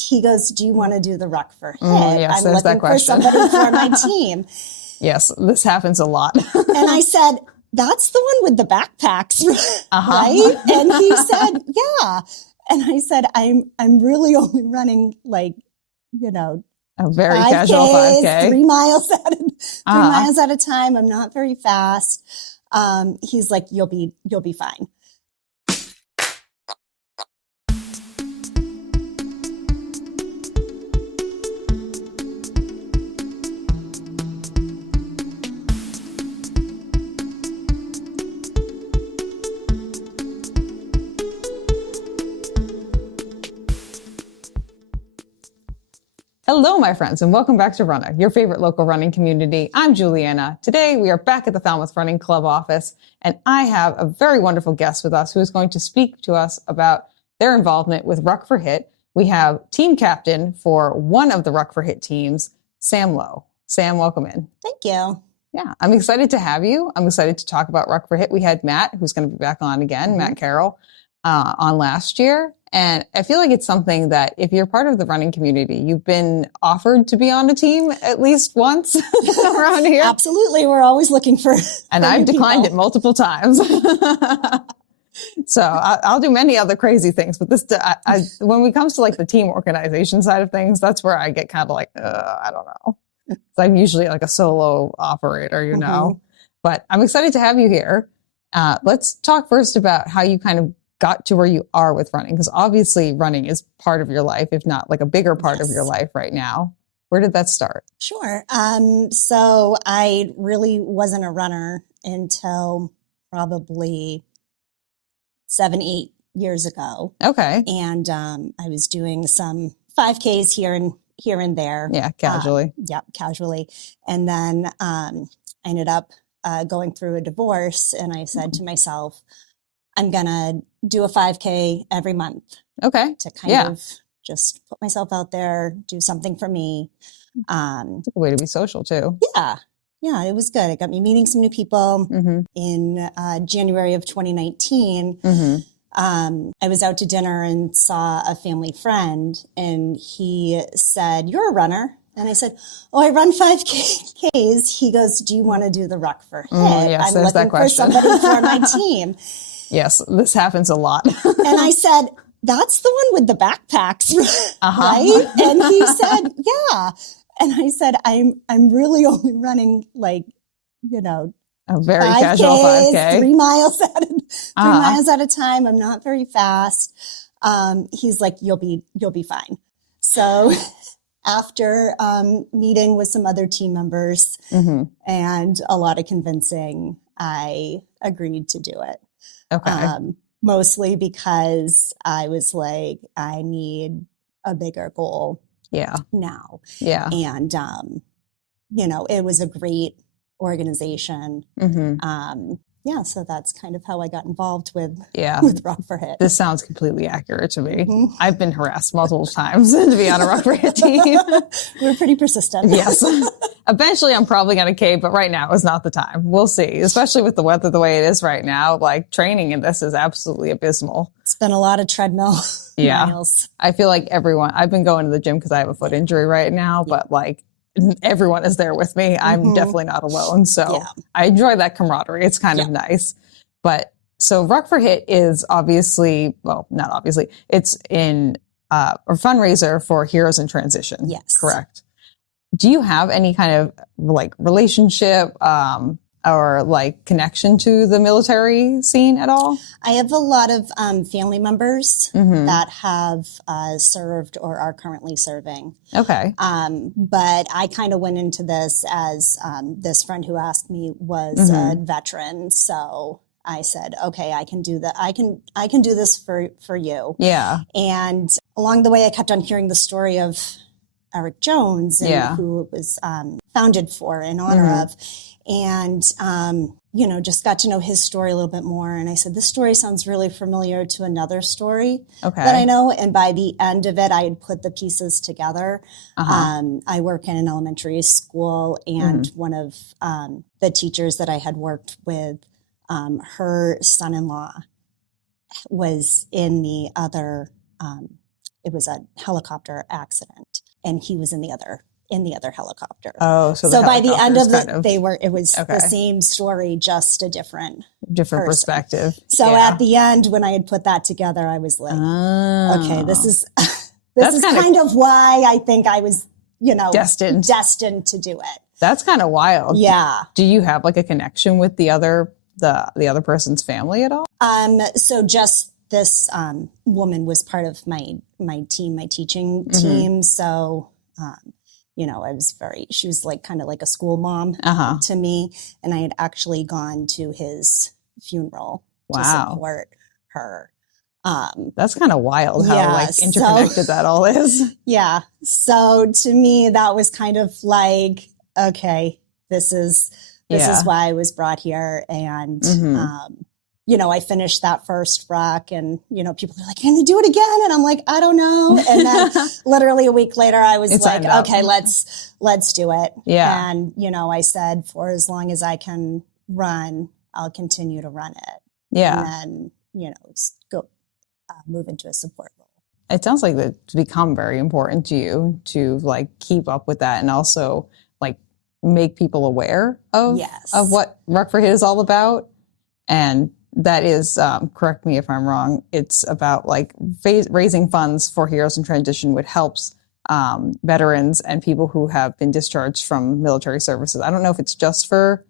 He goes, do you want to do the ruck for HIT? Yes, I'm looking for somebody for my team. Yes, this happens a lot. And I said, that's the one with the backpacks, right? And he said, yeah. And I said, I'm really only running like, a very 5Ks, casual 5K. 3 miles at a time. I'm not very fast. He's like, you'll be fine. Hello, my friends, and welcome back to Runner, your favorite local running community. I'm Juliana. Today, we are back at the Falmouth Running Club office, and I have a very wonderful guest with us who is going to speak to us about their involvement with Ruck for HIT. We have team captain for one of the Ruck for HIT teams, Sam Lowe. Sam, welcome in. Thank you. Yeah, I'm excited to have you. I'm excited to talk about Ruck for HIT. We had Matt, who's going to be back on again, Matt Carroll, on last year. And I feel like it's something that if you're part of the running community, you've been offered to be on a team at least once around here. Absolutely. We're always looking for And I've declined it multiple times. So I'll do many other crazy things, but this, when it comes to like the team organization side of things, that's where I get kind of like, I don't know. So I'm usually like a solo operator, you know, but I'm excited to have you here. Let's talk first about how you kind of got to where you are with running, because obviously running is part of your life, if not like a bigger part of your life right now. Where did that start? Sure. So I really wasn't a runner until probably 7-8 years ago. Okay. And I was doing some 5Ks here and there. Yeah, casually. Casually. And then I ended up going through a divorce, and I said to myself, I'm going to do a 5K every month. Okay. To kind of just put myself out there, do something for me. It's a good way to be social too. Yeah. Yeah, it was good. It got me meeting some new people. In January of 2019. I was out to dinner and saw a family friend, and he said, "You're a runner." And I said, "Oh, I run 5Ks. He goes, "Do you want to do the ruck for HIT? Yes, I'm looking for somebody for my team." Yes, this happens a lot. And I said, that's the one with the backpacks, right? And he said, yeah. And I said, I'm really only running like, a very 5Ks, casual 5K. 3 miles at a time. I'm not very fast. He's like, you'll be fine. So after meeting with some other team members and a lot of convincing, I agreed to do it. Okay. Mostly because I was like, I need a bigger goal. Now. Yeah. And, it was a great organization. So that's kind of how I got involved with Ruck for HIT. This sounds completely accurate to me. I've been harassed multiple times to be on a Ruck for HIT team. We're pretty persistent. Yes. Eventually I'm probably going to cave, but right now is not the time. We'll see, especially with the weather the way it is right now. Like training in this is absolutely abysmal. It's been a lot of treadmill miles. I feel like I've been going to the gym because I have a foot injury right now, but like everyone is there with me. I'm definitely not alone. So I enjoy that camaraderie. It's kind of nice. But so Ruck for HIT is obviously, well, not obviously, it's in a fundraiser for Heroes in Transition. Yes. Correct. Do you have any kind of like relationship or like connection to the military scene at all? I have a lot of family members that have served or are currently serving. Okay. But I kind of went into this as this friend who asked me was a veteran. So I said, okay, I can do that. I can do this for you. Yeah. And along the way, I kept on hearing the story of Eric Jones and who it was founded for in honor of. And, just got to know his story a little bit more. And I said, this story sounds really familiar to another story that I know. And by the end of it, I had put the pieces together. I work in an elementary school, and one of the teachers that I had worked with, her son-in-law was in the other it was a helicopter accident, and he was in the other helicopter. Oh, so by the end of it was the same story, just a different perspective. So at the end, when I had put that together, I was like, okay, this is kind of why I think I was, destined to do it. That's kind of wild. Yeah. Do you have like a connection with the other person's family at all? So just this woman was part of my teaching team. So, she was like kind of like a school mom to me. And I had actually gone to his funeral to support her. That's kind of wild how interconnected that all is. Yeah. So to me, that was kind of like, okay, this is why I was brought here. And, I finished that first ruck, and, people were like, can you do it again? And I'm like, I don't know. And then literally a week later, I was like, okay, let's do it. Yeah. And, I said, for as long as I can run, I'll continue to run it. Yeah. And then, go move into a support role. It sounds like it's become very important to you to like keep up with that, and also like make people aware of what Ruck for Hit is all about. And that is, correct me if I'm wrong, it's about like raising funds for Heroes in Transition, which helps veterans and people who have been discharged from military services. I don't know if it's just for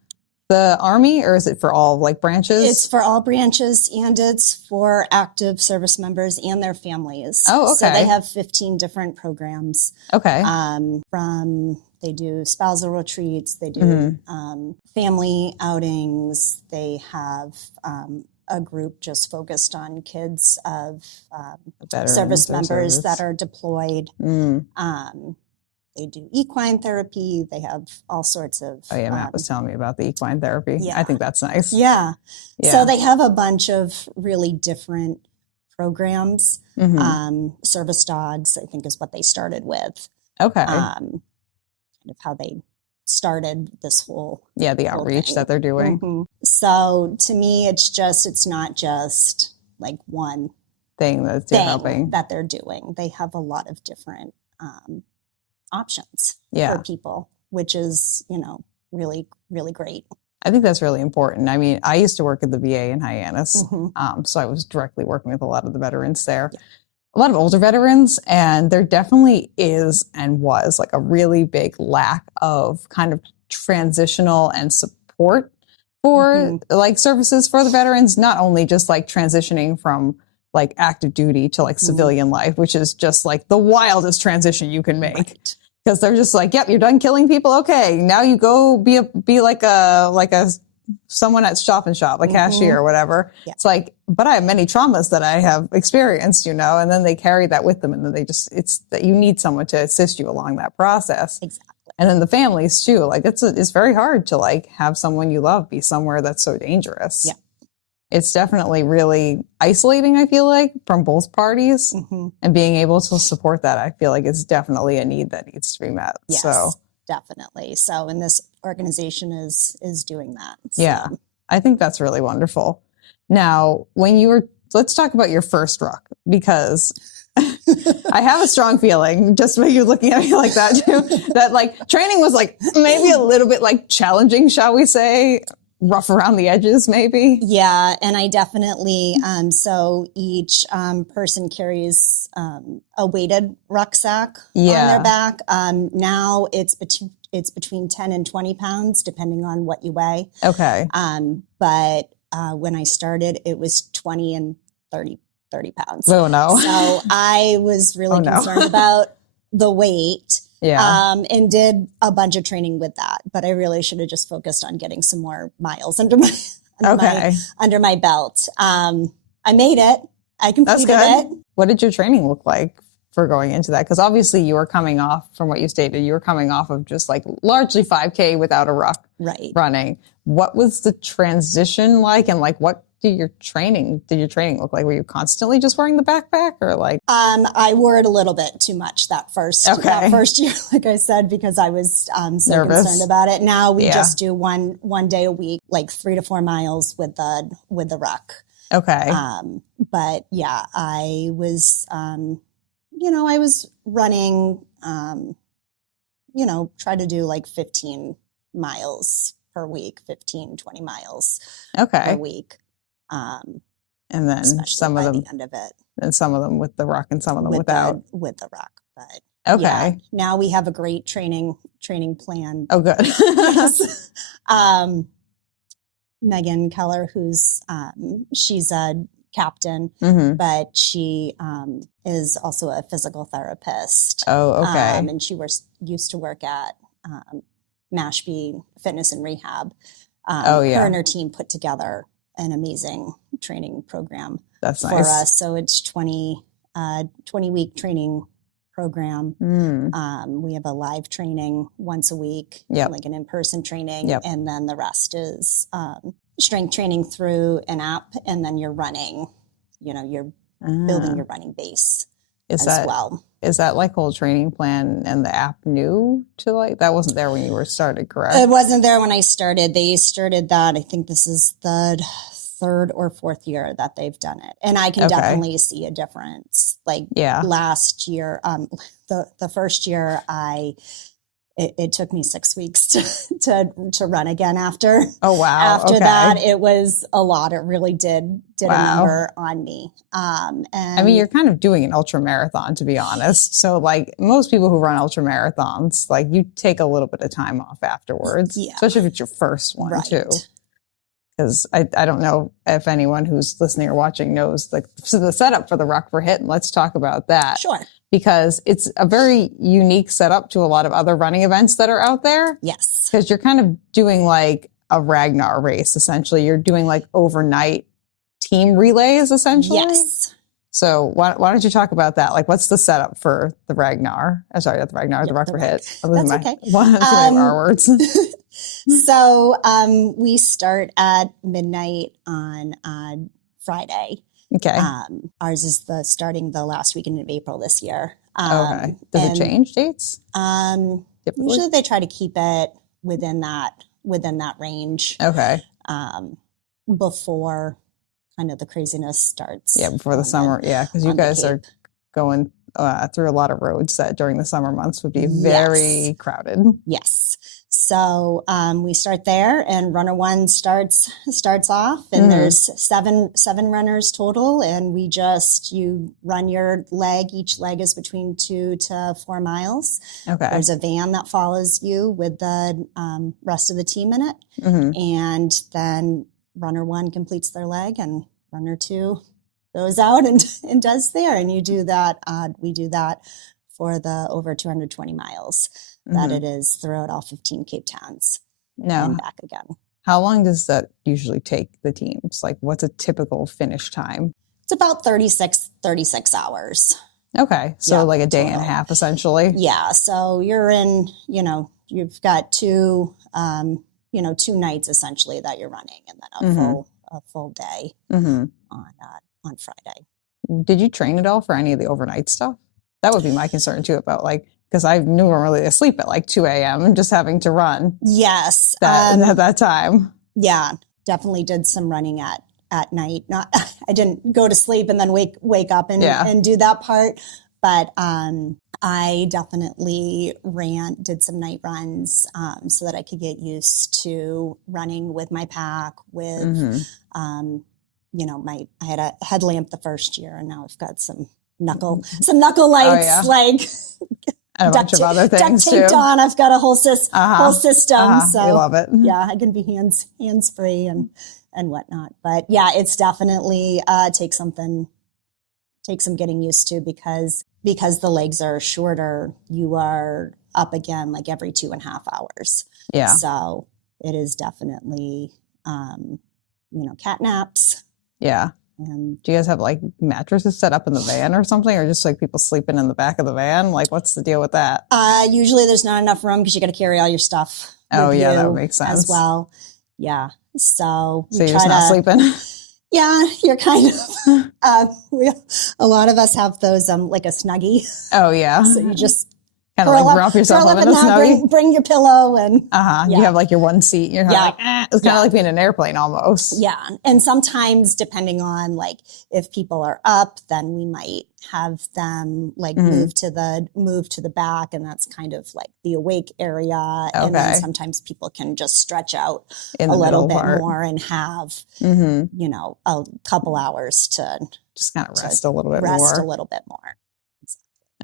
the Army, or is it for all like branches? It's for all branches, and it's for active service members and their families. Oh, okay. So they have 15 different programs. Okay. They do spousal retreats, they do family outings, they have a group just focused on kids of service members that are deployed. They do equine therapy. They have all sorts of... Oh, yeah, Matt was telling me about the equine therapy. Yeah. I think that's nice. Yeah. So they have a bunch of really different programs. Service dogs, I think, is what they started with. Okay. Kind of how they started this whole... Yeah, the outreach that they're doing. So to me, it's not just like one thing that they're doing. They have a lot of different... options for people, which is, really, really great. I think that's really important. I mean, I used to work at the VA in Hyannis, so I was directly working with a lot of the veterans there, a lot of older veterans, and there definitely is and was like a really big lack of kind of transitional and support for like services for the veterans, not only just like transitioning from like active duty to like civilian life, which is just like the wildest transition you can make. Because they're just like, yep, you're done killing people. Okay, now you go be like a someone at Stop and Shop, like cashier or whatever. Yeah. It's like, but I have many traumas that I have experienced, and then they carry that with them, and then it's that you need someone to assist you along that process. Exactly. And then the families too. Like it's very hard to like have someone you love be somewhere that's so dangerous. Yeah. It's definitely really isolating, I feel like, from both parties. And being able to support that, I feel like, is definitely a need that needs to be met. Yes, so definitely. So, and this organization is doing that. So. Yeah, I think that's really wonderful. Now, let's talk about your first ruck, because I have a strong feeling, just by you looking at me like that too, that like training was like maybe a little bit like challenging, shall we say? Rough around the edges, maybe? Yeah, and I definitely, so each person carries a weighted rucksack on their back. Now it's between 10 and 20 pounds, depending on what you weigh. Okay. But when I started, it was 20 and 30 pounds. Oh, no. So I was really concerned about the weight. Yeah. And did a bunch of training with that, but I really should have just focused on getting some more miles under my belt. I made it. I completed it. What did your training look like for going into that? Because obviously you were coming off, from what you stated, you were coming off of just like largely 5K without a ruck running. What was the transition like, and like what did your training look like? Were you constantly just wearing the backpack, or like? I wore it a little bit too much that first year, like I said, because I was so nervous. Concerned about it. Now we just do one day a week, like 3 to 4 miles with the ruck. Okay. But yeah, I was I was running, try to do like 15 miles per week, 15, 20 miles per week. And then some of them, the end of it. And some of them with the ruck and some of them without. With the ruck. But now we have a great training plan. Oh, good. Yes. Megan Keller, who's she's a captain, but she is also a physical therapist. Oh, okay. And she used to work at Mashpee Fitness and Rehab. Her and her team put together an amazing training program for us. So it's 20-week training program. We have a live training once a week, like an in-person training. And then the rest is strength training through an app. And then you're running, you're building your running base well. Is that like whole training plan and the app new to that wasn't there when you were started, correct? It wasn't there when I started. They started that. I think this is the third or fourth year that they've done it. And I can definitely see a difference. Last year, the first year it took me 6 weeks to run again after. Oh, wow. After that, it was a lot. It really did a number on me. And I mean, you're kind of doing an ultra marathon, to be honest. So most people who run ultra marathons, you take a little bit of time off afterwards, especially if it's your first one too. Because I don't know if anyone who's listening or watching knows so the setup for the Ruck for HIIT, and let's talk about that. Sure. Because it's a very unique setup to a lot of other running events that are out there. Yes. Because you're kind of doing a Ragnar race, essentially. You're doing overnight team relays, essentially. Yes. So why don't you talk about that? What's the setup for the Ragnar? Sorry, not the Ragnar, the Ruck for HIIT. That's okay. One of our words. So we start at midnight on Friday. Okay. Ours is starting the last weekend of April this year. Okay. Does it change dates? Usually they try to keep it within that range. Okay. Before kind of the craziness starts. Yeah, before the summer. Because you guys are going through a lot of roads that during the summer months would be very crowded. Yes. So we start there, and runner one starts off, and there's seven runners total, and you run your leg. Each leg is between 2 to 4 miles. Okay. There's a van that follows you with the rest of the team in it, and then runner one completes their leg, and runner two goes out and does there, and you do that. We do that for the over 220 miles that it is throughout all 15 Cape Towns and back again. How long does that usually take the teams? What's a typical finish time? It's about 36 hours. Okay. So a day and a half, essentially. Yeah. So you're in, you've got two nights essentially that you're running, and then a full day on Friday. Did you train at all for any of the overnight stuff? That would be my concern too about because I knew I'm really asleep at 2 a.m. and just having to run. Yes. At that time. Yeah, definitely did some running at night. I didn't go to sleep and then wake up and do that part. But I definitely did some night runs so that I could get used to running with my pack with, I had a headlamp the first year, and now I've got some knuckle lights, and a bunch of other things duct taped too. on. I've got a whole system. So we love it. Yeah, I can be hands free and whatnot. But yeah, it's definitely takes some getting used to because the legs are shorter. You are up again every 2.5 hours. Yeah. So it is definitely cat naps. Yeah. And do you guys have mattresses set up in the van or something, or just people sleeping in the back of the van? What's the deal with that? Usually there's not enough room because you got to carry all your stuff. Oh yeah, that makes sense as well. Yeah. So you're just not sleeping. Yeah, you're kind of. A lot of us have those a Snuggie. Oh yeah. So you just kind of like drop yourself up in the snow. Bring your pillow and you have like your one seat. You're kind of like, it's kind of like being in an airplane almost. Yeah. And sometimes depending on like if people are up, then we might have them like move to the back, and that's kind of like the awake area. And then sometimes people can just stretch out a little bit more and have, you know, a couple hours to just kind of rest a little bit more.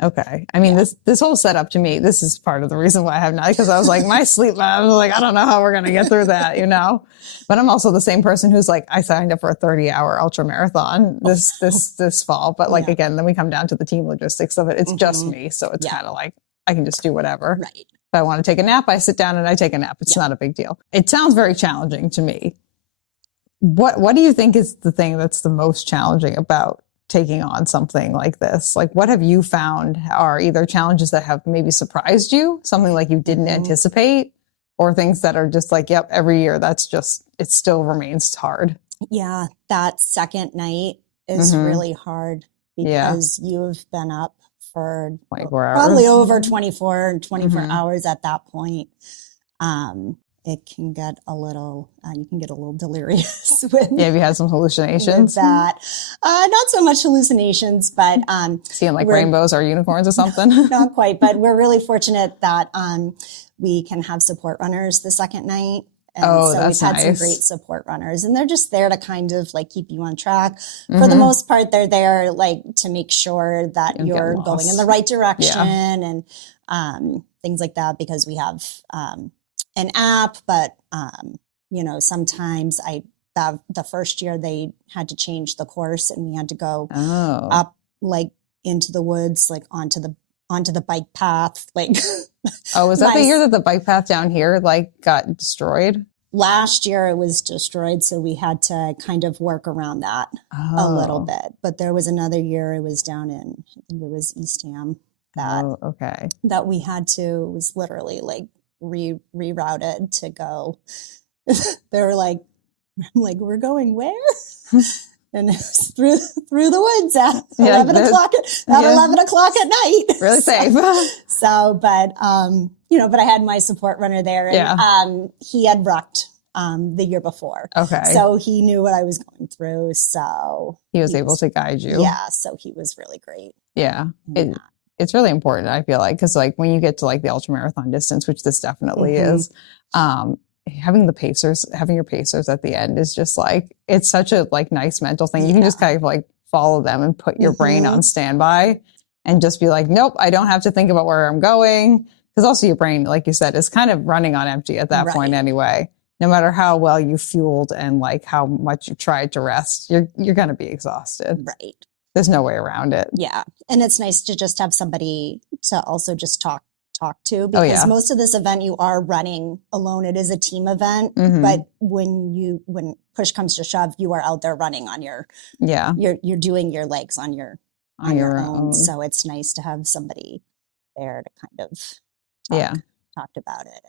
Okay. I mean, this whole setup to me, this is part of the reason why I have not, because I was like, my sleep, I was like, I don't know how we're going to get through that, you know, but I'm also the same person who's like, I signed up for a 30-hour ultra marathon this fall. But like, again, then we come down to the team logistics of it. It's just me. So it's kind of like, I can just do whatever. Right. If I want to take a nap, I sit down and I take a nap. It's not a big deal. It sounds very challenging to me. What do you think is the thing that's the most challenging about taking on something like this? Like, what have you found are either challenges that have maybe surprised you, something like you didn't anticipate, or things that are just like, yep, every year it still remains hard? Yeah, that second night is really hard because you've been up for 24 hours. Probably over 24 hours at that point. It can get a little, you can get a little delirious with. Yeah, have you had some hallucinations? With that. Not so much hallucinations, but. Seeing like rainbows or unicorns or something? Not quite, but we're really fortunate that we can have support runners the second night. And so we've had some great support runners, and they're just there to kind of like keep you on track. For the most part, they're there like to make sure that you're going in the right direction and things like that, because we have an app, but you know, sometimes the first year they had to change the course and we had to go up like into the woods, like onto the bike path. Like, was that the year that the bike path down here like got destroyed? Last year it was destroyed, so we had to kind of work around that a little bit. But there was another year it was down in, I think it was Eastham, that we had to, it was literally like rerouted to go. They were like, I'm like, we're going where? And it was through the woods at 11 o'clock at night. Really safe. But you know, but I had my support runner there, and he had rucked the year before. Okay. So he knew what I was going through. So he was able to guide you. Yeah. So he was really great. Yeah. It's really important, I feel like, because like when you get to like the ultramarathon distance, which this definitely is, having your pacers at the end is just like, it's such a like nice mental thing. You can just kind of like follow them and put your brain on standby and just be like, nope, I don't have to think about where I'm going. Because also your brain, like you said, is kind of running on empty at that point anyway. No matter how well you fueled and like how much you tried to rest, you're going to be exhausted. Right. There's no way around it. Yeah. And it's nice to just have somebody to also just talk to, because most of this event you are running alone. It is a team event, but when push comes to shove, you are out there running on you're doing your legs on your own. So it's nice to have somebody there to kind of talk about it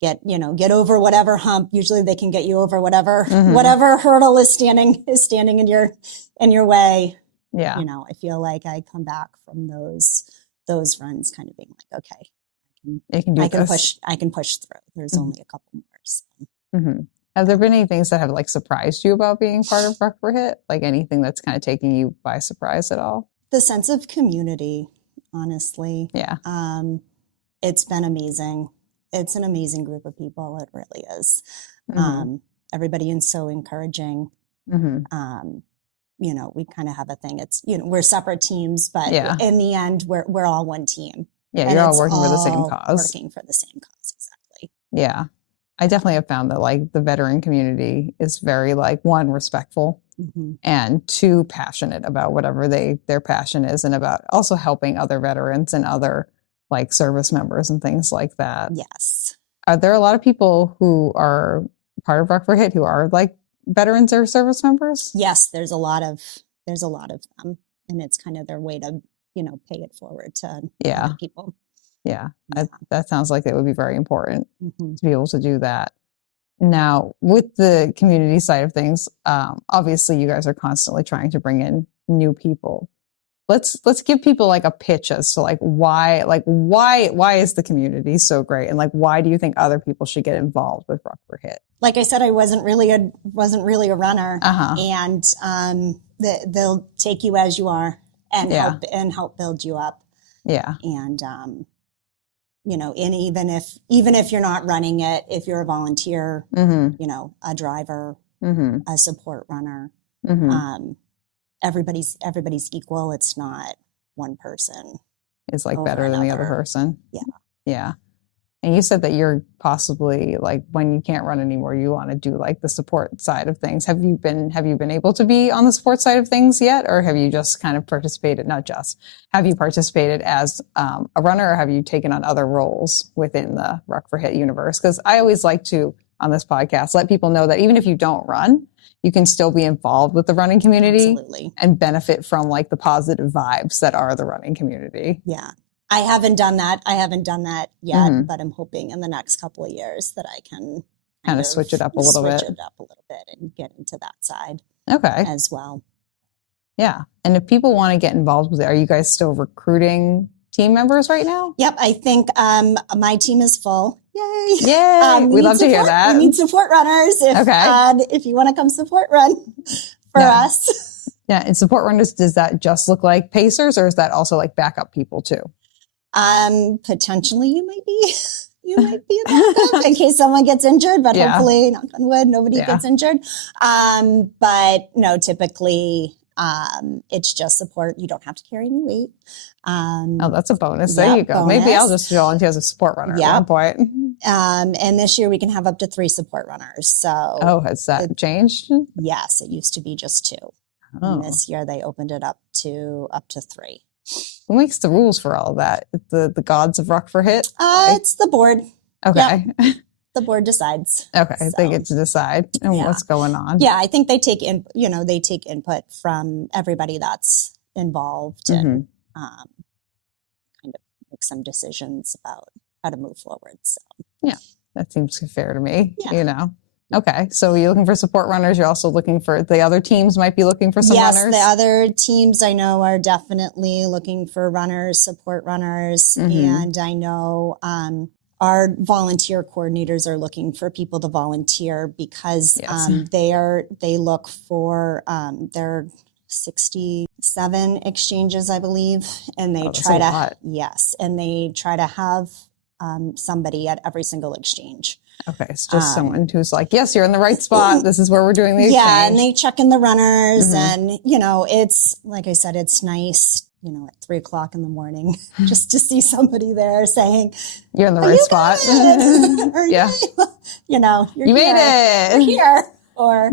and get over whatever hump. Usually they can get you over whatever hurdle is standing in your way. Yeah. You know, I feel like I come back from those runs kind of being like, okay, I can push through. There's only a couple more. So. Have there been any things that have like surprised you about being part of Ruck for Hit? Like anything that's kind of taking you by surprise at all? The sense of community, honestly. Yeah. It's been amazing. It's an amazing group of people. It really is. Everybody is so encouraging. You know, we kind of have a thing. It's, you know, we're separate teams, but in the end, we're all one team. Yeah, and you're all working for the same cause. Working for the same cause, exactly. Yeah. I definitely have found that like the veteran community is very like, one, respectful, and two, passionate about whatever their passion is, and about also helping other veterans and other like service members and things like that. Yes. Are there a lot of people who are part of Ruck for Hit who are like veterans or service members? Yes, there's a lot of them, and it's kind of their way to, you know, pay it forward to other people. Yeah, that sounds like it would be very important to be able to do that. Now, with the community side of things, obviously you guys are constantly trying to bring in new people. let's give people like a pitch as to why is the community so great, and why do you think other people should get involved with Ruck for Hit? Like I said, I wasn't really a runner, and they'll take you as you are and help build you up. Yeah, and and even if you're not running it, if you're a volunteer, a driver, a support runner, everybody's equal. It's not one person is better than the other person. Yeah. And you said that you're possibly when you can't run anymore, you want to do the support side of things. Have you been able to be on the support side of things yet? Or have you just kind of participated, have you participated as a runner, or have you taken on other roles within the Ruck for Hit universe? Because I always like to, on this podcast, let people know that even if you don't run, you can still be involved with the running community. Absolutely. And benefit from the positive vibes that are the running community. Yeah. I haven't done that yet, but I'm hoping in the next couple of years that I can kind of switch it up a little bit and get into that side. Okay. As well. Yeah. And if people want to get involved with it, are you guys still recruiting team members right now? Yep. I think my team is full. Yay. Yay. We love to hear that. We need support runners. If you want to come support run for us. Yeah. And support runners, does that just look like pacers, or is that also backup people too? Potentially you might be a backup in case someone gets injured, but hopefully, knock on wood, nobody gets injured. But no, typically, it's just support. You don't have to carry any weight. That's a bonus. There you go. Bonus. Maybe I'll just volunteer as a support runner at one point. And this year we can have up to 3 support runners. So, has that changed? Yes, it used to be just 2. And this year they opened it up to 3. Who makes the rules for all that? The gods of Ruck for Hit? It's the board. Okay. Yep. The board decides. Okay. So. They get to decide what's going on. Yeah. I think they take input from everybody that's involved and kind of make some decisions about how to move forward. So yeah, that seems fair to me, Okay, so you're looking for support runners. You're also looking for the other teams might be looking for some runners. Yes, the other teams I know are definitely looking for runners, support runners. And I know our volunteer coordinators are looking for people to volunteer because they look for their 67 exchanges, I believe. And they try to have somebody at every single exchange. Okay, it's just someone who's yes, you're in the right spot. This is where we're doing the exchange. Yeah, and they check in the runners, and it's like I said, it's nice, at 3:00 in the morning, just to see somebody there saying, "You're in the right spot." Or, you made it. You're here, or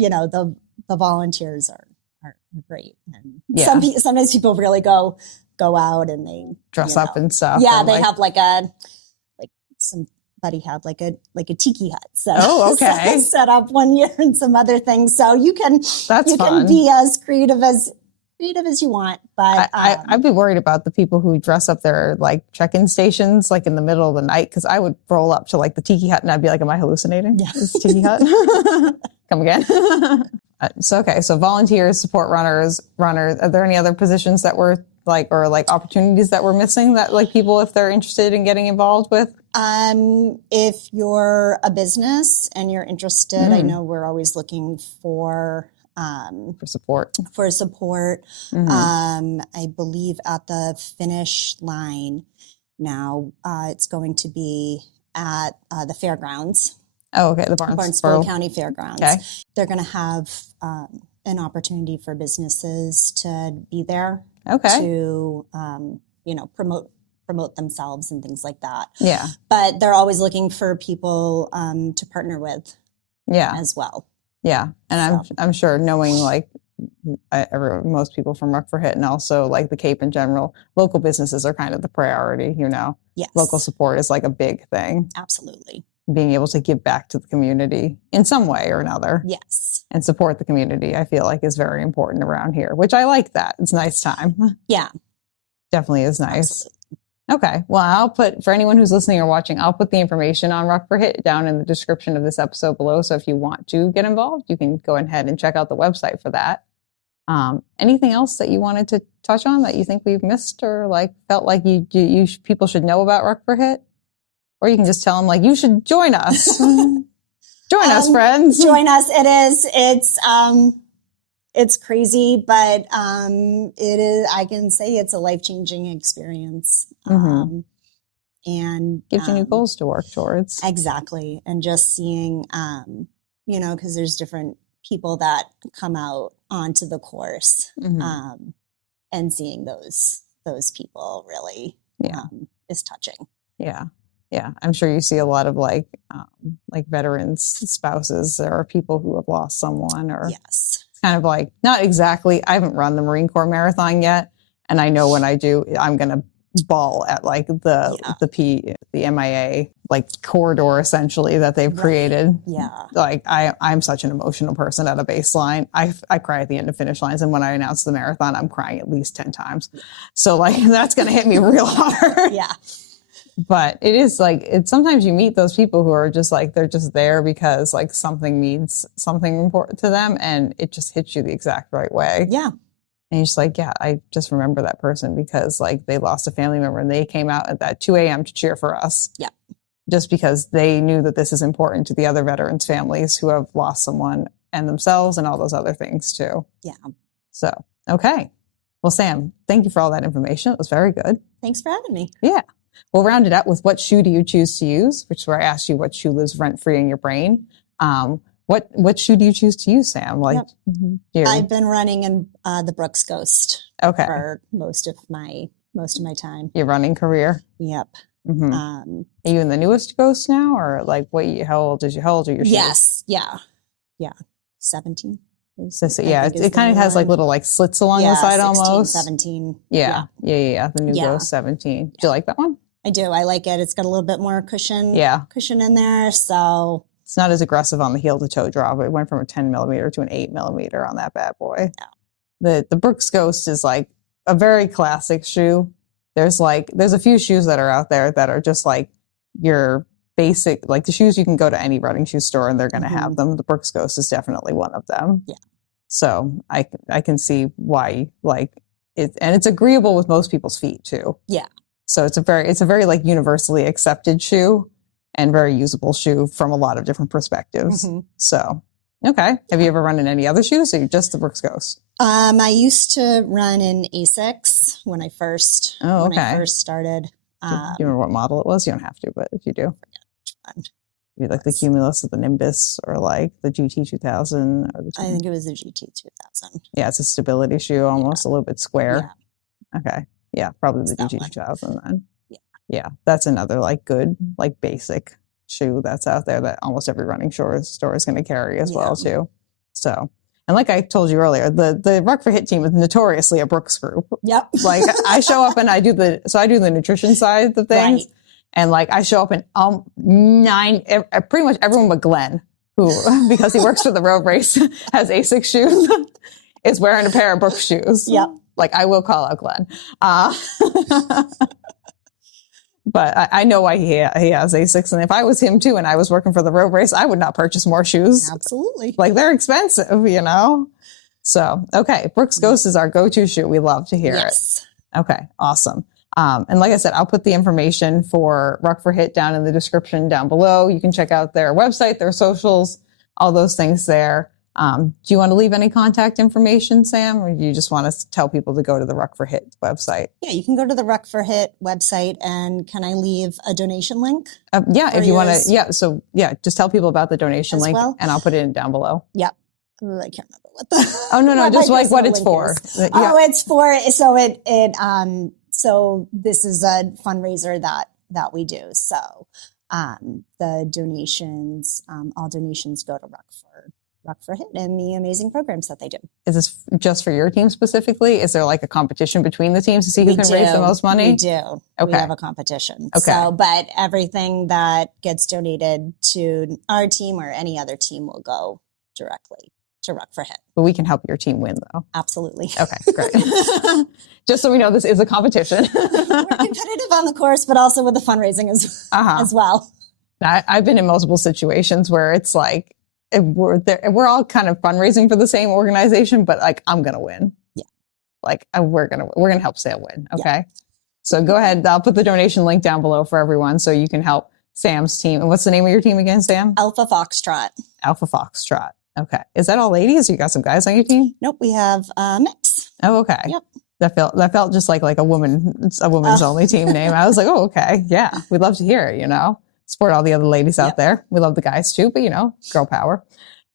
the volunteers are great, and sometimes people really go out and they dress up and stuff. Yeah, and they have somebody had like a tiki hut set up one year and some other things. So you can be as creative as you want. But I'd be worried about the people who dress up their check-in stations in the middle of the night, because I would roll up to the tiki hut and I'd be am I hallucinating? Yeah. It's tiki hut. Come again. So volunteers, support runners. Are there any other positions that were or opportunities that we're missing that people, if they're interested in getting involved with? If you're a business and you're interested, I know we're always looking for support. I believe at the finish line now, it's going to be at the fairgrounds. Oh, okay. The Barnstable County Fairgrounds. Okay. They're going to have an opportunity for businesses to be there. Okay. To promote themselves and things like that. Yeah. But they're always looking for people to partner with. Yeah. As well. Yeah, and I'm sure, knowing most people from Ruck for Hit, and also the Cape in general, local businesses are kind of the priority. Yes. Local support is a big thing. Absolutely. Being able to give back to the community in some way or another. Yes. And support the community, I feel is very important around here, which I like that. It's nice time. Yeah. Definitely is nice. Absolutely. Okay. Well, I'll put, for anyone who's listening or watching, I'll put the information on Ruck for Hit down in the description of this episode below. So if you want to get involved, you can go ahead and check out the website for that. Anything else that you wanted to touch on that you think we've missed or like felt like people should know about Ruck for Hit? Or you can just tell them like, you should join us. Join us, friends. Join us. It's crazy, but it is, I can say it's a life-changing experience. And gives you new goals to work towards. Exactly. And just seeing, because there's different people that come out onto the course, and seeing those people really is touching. Yeah. Yeah. I'm sure you see a lot of like veterans' spouses or people who have lost someone or yes. Kind of like, not exactly, I haven't run the Marine Corps Marathon yet. And I know when I do, I'm going to bawl at like the MIA like corridor essentially that they've created. Yeah. Like I'm such an emotional person at a baseline. I cry at the end of finish lines. And when I announce the marathon, I'm crying at least 10 times. So like, that's going to hit me real hard. Yeah. But it is like, sometimes you meet those people who are just like, they're just there because like something means something important to them and it just hits you the exact right way. Yeah. And you're just like, yeah, I just remember that person because like they lost a family member and they came out at that 2 a.m. to cheer for us. Yeah. Just because they knew that this is important to the other veterans' families who have lost someone and themselves and all those other things too. Yeah. So, okay. Well, Sam, thank you for all that information. It was very good. Thanks for having me. Yeah. We'll round it out with what shoe do you choose to use, which is where I asked you what shoe lives rent-free in your brain. What shoe do you choose to use, Sam? Like, I've been running in the Brooks Ghost for most of my time. Your running career? Yep. Mm-hmm. Are you in the newest Ghost now, or like how old are your shoes? Yes. Yeah. 17. It kind of has like little like slits along the side 16, almost. 17. Yeah. The new Ghost 17. Do you like that one? I do. I like it. It's got a little bit more cushion in there. So it's not as aggressive on the heel to toe drop. It went from a 10 millimeter to an 8 millimeter on that bad boy. Yeah. The Brooks Ghost is like a very classic shoe. There's a few shoes that are out there that are just like your basic, like the shoes you can go to any running shoe store and they're going to have them. The Brooks Ghost is definitely one of them. Yeah. So I can see why like it, and it's agreeable with most people's feet too. Yeah. So it's a very like universally accepted shoe and very usable shoe from a lot of different perspectives. So, okay. Have you ever run in any other shoes or just the Brooks Ghost? I used to run in Asics when I first started. Do you remember what model it was? You don't have to, but if you do. Maybe like the Cumulus or the Nimbus or like the GT 2000. Or I think it was the GT 2000. Yeah, it's a stability shoe, almost a little bit square. Yeah. Okay. Yeah, probably the GT 2000 then. Yeah, that's another like good, like basic shoe that's out there that almost every running store is going to carry as well too. So, and like I told you earlier, the Ruck for Hit team is notoriously a Brooks group. Yep. Like I show up and I do the nutrition side of things. Right. And like I show up in pretty much everyone but Glenn, who, because he works for the road race, has ASICS shoes, is wearing a pair of Brooks shoes. Yep. Like I will call out Glenn. But I know why he has ASICS. And if I was him too and I was working for the road race, I would not purchase more shoes. Absolutely. Like they're expensive, you know? So, okay. Brooks Ghost is our go-to shoe. We love to hear it. Okay. Awesome. And like I said, I'll put the information for Ruck for Hit down in the description down below. You can check out their website, their socials, all those things there. Do you want to leave any contact information, Sam, or do you just want us to tell people to go to the Ruck for Hit website? Yeah, you can go to the Ruck for Hit website, and can I leave a donation link? If you want to. Yeah, so just tell people about the donation link, and I'll put it in down below. Yep. I can't remember what the. Oh no, just like what it's for. Yeah. Oh, it's for so this is a fundraiser that we do. So the donations, all donations go to Ruck for Hit and the amazing programs that they do. Is this just for your team specifically? Is there like a competition between the teams to see who can raise the most money? We do. Okay. We have a competition. Okay. So, but everything that gets donated to our team or any other team will go directly to Ruck for Hit. But we can help your team win though. Absolutely. Okay, great. Just so we know this is a competition. We're competitive on the course, but also with the fundraising as well. I've been in multiple situations where it's like, we're all kind of fundraising for the same organization, but like, I'm going to win. Yeah. Like we're going to help Sam win. Okay. Yeah. So go ahead. I'll put the donation link down below for everyone so you can help Sam's team. And what's the name of your team again, Sam? Alpha Foxtrot. Alpha Foxtrot. Okay. Is that all ladies? You got some guys on your team? Nope. We have a mix. Oh, okay. Yep. That felt just like a woman's only team name. I was like, oh, okay. Yeah. We'd love to hear it, support all the other ladies out there. We love the guys too, but girl power.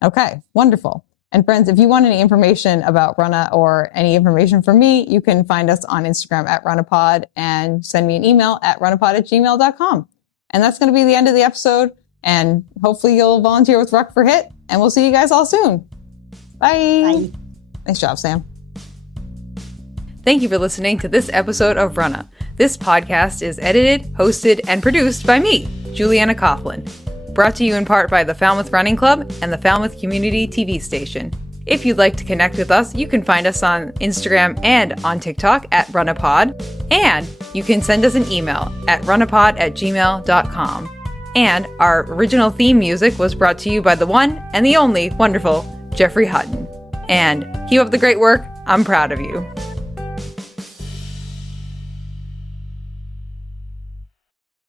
Okay. Wonderful. And friends, if you want any information about Runna or any information from me, you can find us on Instagram at runnapod and send me an email at runnapod@gmail.com. And that's going to be the end of the episode. And hopefully you'll volunteer with Ruck for HIT. And we'll see you guys all soon. Bye. Bye. Nice job, Sam. Thank you for listening to this episode of Runna. This podcast is edited, hosted, and produced by me, Juliana Coughlin. Brought to you in part by the Falmouth Running Club and the Falmouth Community TV station. If you'd like to connect with us, you can find us on Instagram and on TikTok at runnapod. And you can send us an email at runnapod@gmail.com. And our original theme music was brought to you by the one and the only wonderful Jeffrey Hutton. And keep up the great work. I'm proud of you.